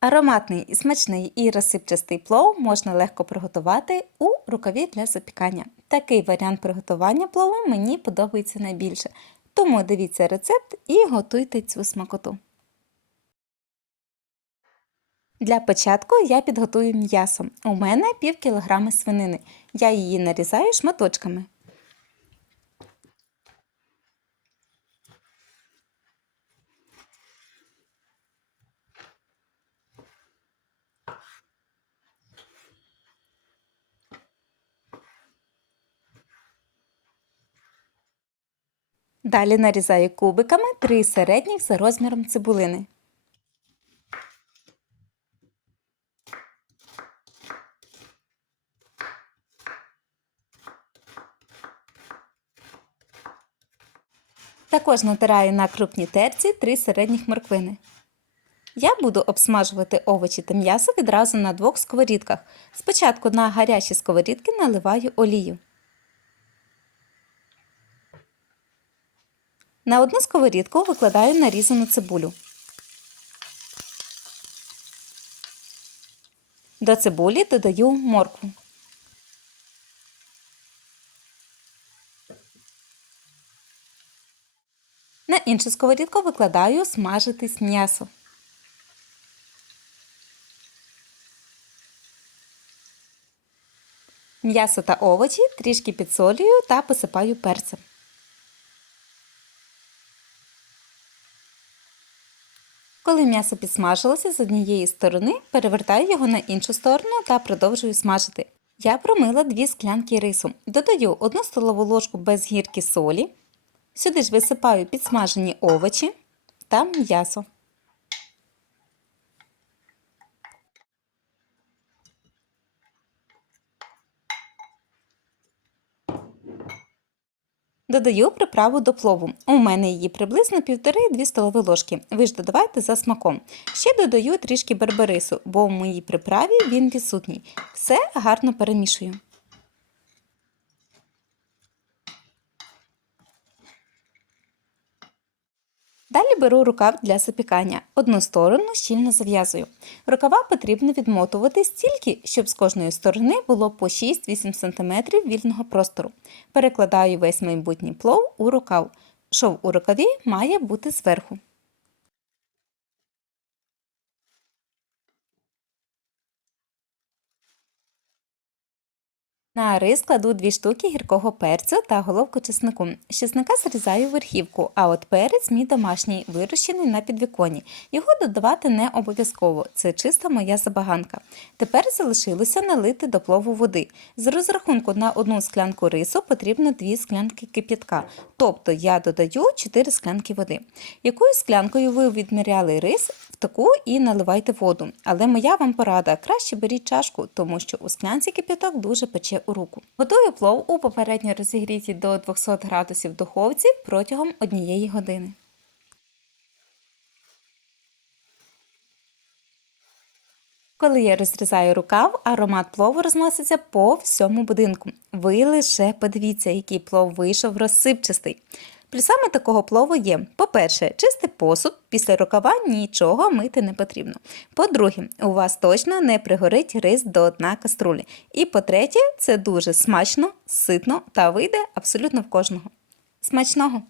Ароматний, і смачний і розсипчастий плов можна легко приготувати у рукаві для запікання. Такий варіант приготування плову мені подобається найбільше. Тому дивіться рецепт і готуйте цю смакоту. Для початку я підготую м'ясо. У мене пів кілограми свинини. Я її нарізаю шматочками. Далі нарізаю кубиками три середніх за розміром цибулини. Також натираю на крупній терці три середніх морквини. Я буду обсмажувати овочі та м'ясо відразу на двох сковорідках. Спочатку на гарячі сковорідки наливаю олію. На одну сковорідку викладаю нарізану цибулю. До цибулі додаю моркву. На іншу сковорідку викладаю смажитись м'ясо. М'ясо та овочі трішки підсолюю та посипаю перцем. Коли м'ясо підсмажилося з однієї сторони, перевертаю його на іншу сторону та продовжую смажити. Я промила дві склянки рису. Додаю 1 столову ложку без гірки солі. Сюди ж висипаю підсмажені овочі та м'ясо. Додаю приправу до плову. У мене її приблизно 1,5-2 столові ложки. Ви ж додавайте за смаком. Ще додаю трішки барбарису, бо в моїй приправі він відсутній. Все гарно перемішую. Далі беру рукав для запікання. Одну сторону щільно зав'язую. Рукава потрібно відмотувати стільки, щоб з кожної сторони було по 6-8 см вільного простору. Перекладаю весь майбутній плов у рукав. Шов у рукаві має бути зверху. На рис кладу 2 штуки гіркого перцю та головку чеснику. З чесника зрізаю верхівку, а от перець мій домашній, вирощений на підвіконі. Його додавати не обов'язково, це чиста моя забаганка. Тепер залишилося налити до плову води. З розрахунку на одну склянку рису потрібно 2 склянки кип'ятка, тобто я додаю 4 склянки води. Якою склянкою ви відміряли рис, таку і наливайте воду. Але моя вам порада, краще беріть чашку, тому що у склянці кип'яток дуже пече у руку. Готую плов у попередньо розігрітій до 200 градусів духовці протягом однієї години. Коли я розрізаю рукав, аромат плову розноситься по всьому будинку. Ви лише подивіться, який плов вийшов розсипчастий. Плюсами такого плову є: по-перше, чистий посуд, після рукава нічого мити не потрібно. По-друге, у вас точно не пригорить рис до дна каструлі. І по-третє, це дуже смачно, ситно та вийде абсолютно в кожного. Смачного!